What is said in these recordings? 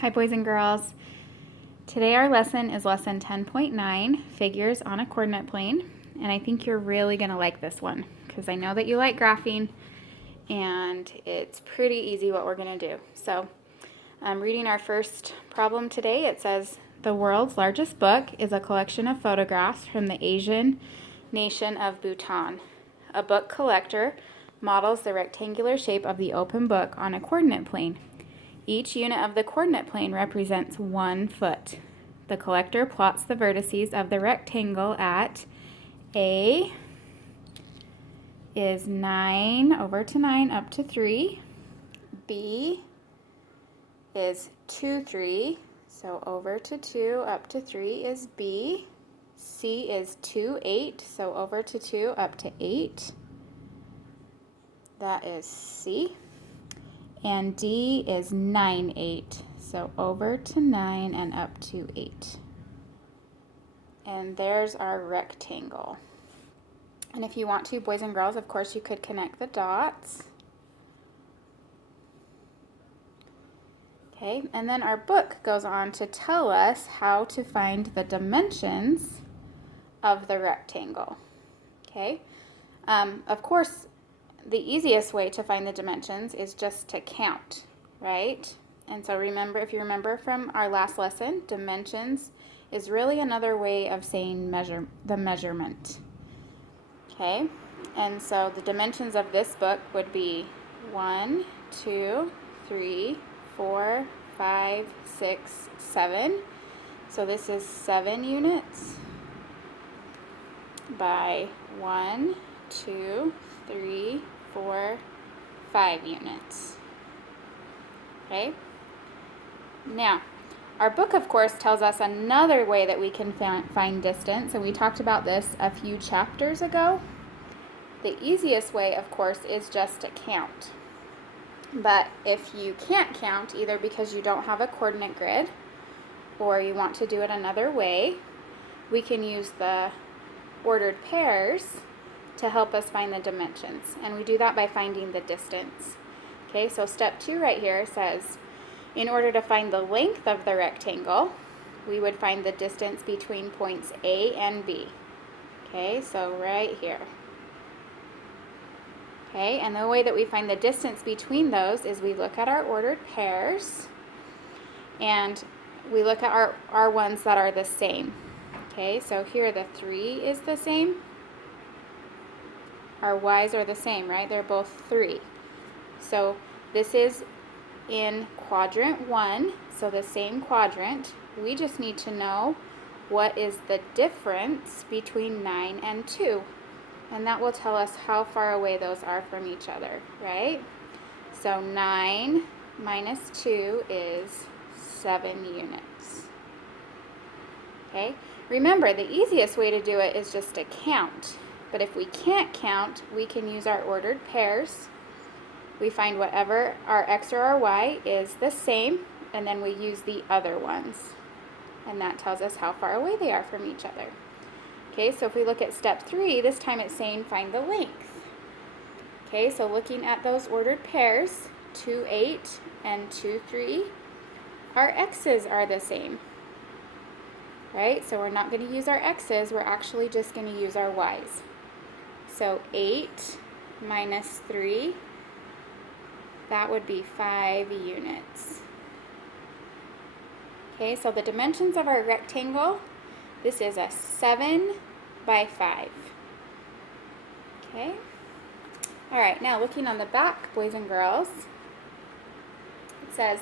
Hi, boys and girls. Today our lesson is lesson 10.9, Figures on a Coordinate Plane, and I think you're really going to like this one because I know that you like graphing and it's pretty easy what we're going to do. So I'm reading our first problem today. It says, the world's largest book is a collection of photographs from the Asian nation of Bhutan. A book collector models the rectangular shape of the open book on a coordinate plane. Each unit of the coordinate plane represents 1 foot. The collector plots the vertices of the rectangle at A is 9 over to 9 up to 3. B is 2, 3. So over to 2 up to 3 is B. C is 2, 8. So over to 2 up to 8. That is C. And D is 9, 8. So over to 9 and up to 8. And there's our rectangle. And if you want to, boys and girls, of course, you could connect the dots. Okay, and then our book goes on to tell us how to find the dimensions of the rectangle. Okay, of course, the easiest way to find the dimensions is just to count, right? And so remember, if you remember from our last lesson, dimensions is really another way of saying the measurement. Okay, and so the dimensions of this book would be 1, 2, 3, 4, 5, 6, 7. So this is 7 units by 1, 2, 3, 4, 5 units. Okay? Now, our book, of course, tells us another way that we can find distance, and we talked about this a few chapters ago. The easiest way, of course, is just to count. But if you can't count, either because you don't have a coordinate grid or you want to do it another way, we can use the ordered pairs to help us find the dimensions. And we do that by finding the distance. Okay, so step 2 right here says, in order to find the length of the rectangle, we would find the distance between points A and B. Okay, so right here. Okay, and the way that we find the distance between those is we look at our ordered pairs and we look at our ones that are the same. Okay, so here the 3 is the same. Our y's are the same, right? They're both 3. So this is in quadrant 1, so the same quadrant. We just need to know what is the difference between 9 and 2. And that will tell us how far away those are from each other, right? So 9 minus 2 is 7 units. Okay? Remember, the easiest way to do it is just to count. But if we can't count, we can use our ordered pairs. We find whatever our x or our y is the same, and then we use the other ones. And that tells us how far away they are from each other. Okay, so if we look at step 3, this time it's saying find the length. Okay, so looking at those ordered pairs, 2, 8 and 2, 3, our x's are the same. Right, so we're not going to use our x's, we're actually just going to use our y's. So 8 minus 3, that would be 5 units. Okay, so the dimensions of our rectangle, this is a 7 by 5. Okay. All right, now looking on the back, boys and girls, it says,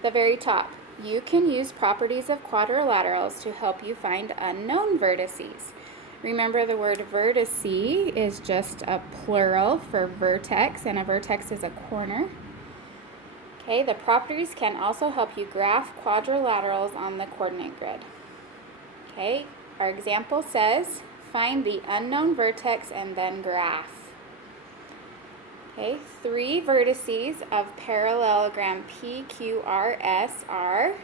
the very top, you can use properties of quadrilaterals to help you find unknown vertices. Remember, the word vertice is just a plural for vertex, and a vertex is a corner. Okay, the properties can also help you graph quadrilaterals on the coordinate grid. Okay, our example says, find the unknown vertex and then graph. Okay, 3 vertices of parallelogram PQRS are,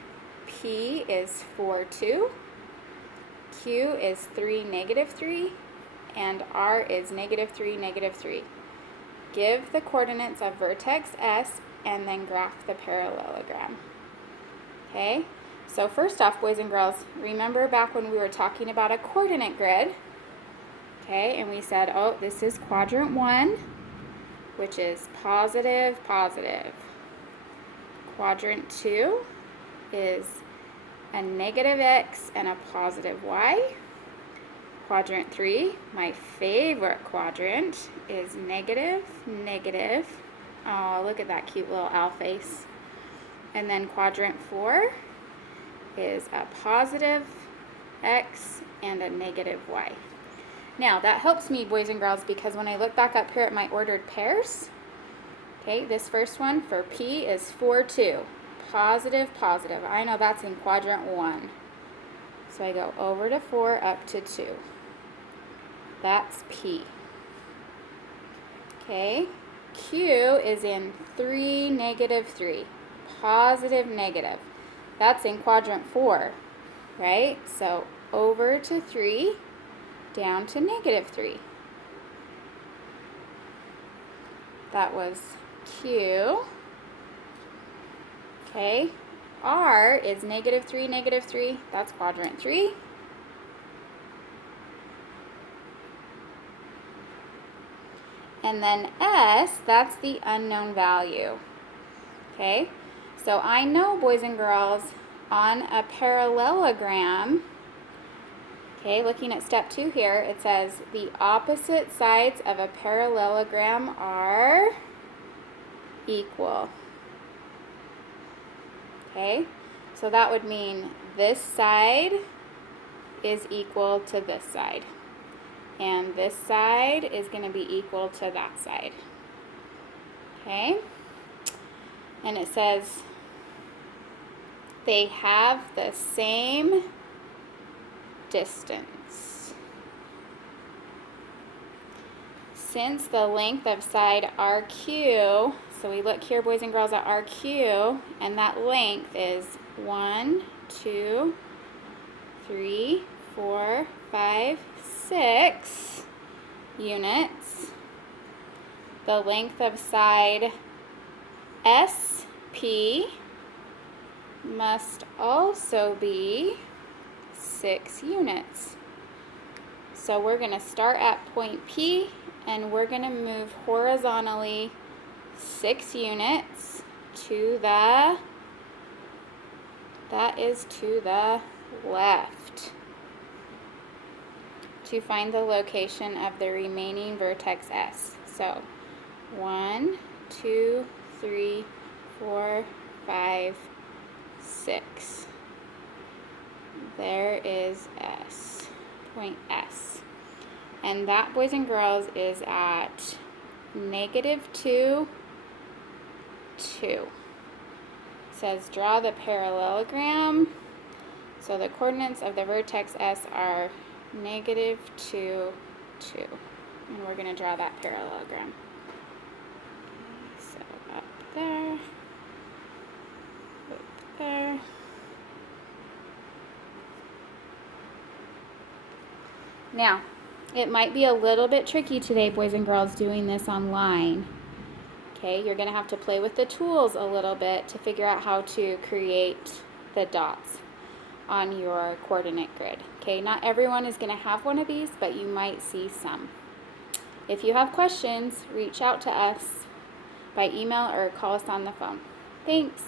P is 4, 2, Q is 3, negative 3, and R is negative 3, negative 3. Give the coordinates of vertex S and then graph the parallelogram. Okay, so first off, boys and girls, remember back when we were talking about a coordinate grid, okay, and we said, oh, this is quadrant 1, which is positive, positive. Quadrant 2 is a negative x and a positive y. Quadrant 3, my favorite quadrant, is negative, negative. Oh, look at that cute little owl face. And then quadrant 4 is a positive x and a negative y. Now, that helps me, boys and girls, because when I look back up here at my ordered pairs, okay, this first one for P is 4, 2. Positive, positive. I know that's in quadrant 1. So I go over to 4, up to 2. That's P. Okay, Q is in 3, negative 3. Positive, negative. That's in quadrant 4, right? So over to 3, down to negative 3. That was Q. Okay, R is negative 3, negative 3. That's quadrant 3. And then S, that's the unknown value. Okay, so I know, boys and girls, on a parallelogram, okay, looking at step 2 here, it says the opposite sides of a parallelogram are equal. Okay, so that would mean this side is equal to this side. And this side is going to be equal to that side. Okay? And it says they have the same distance. Since the length of side RQ, so we look here, boys and girls, at RQ, and that length is 1, 2, 3, 4, 5, 6 units. The length of side SP must also be 6 units. So we're going to start at point P and we're going to move horizontally 6 units to the, that is to the left, to find the location of the remaining vertex S. So 1, 2, 3, 4, 5, 6. There is S, point S. And that, boys and girls, is at negative 2, 2. It says draw the parallelogram. So the coordinates of the vertex S are negative 2, 2. And we're going to draw that parallelogram. So up there, up there. Now, it might be a little bit tricky today, boys and girls, doing this online. Okay, you're going to have to play with the tools a little bit to figure out how to create the dots on your coordinate grid. Okay, not everyone is going to have one of these, but you might see some. If you have questions, reach out to us by email or call us on the phone. Thanks.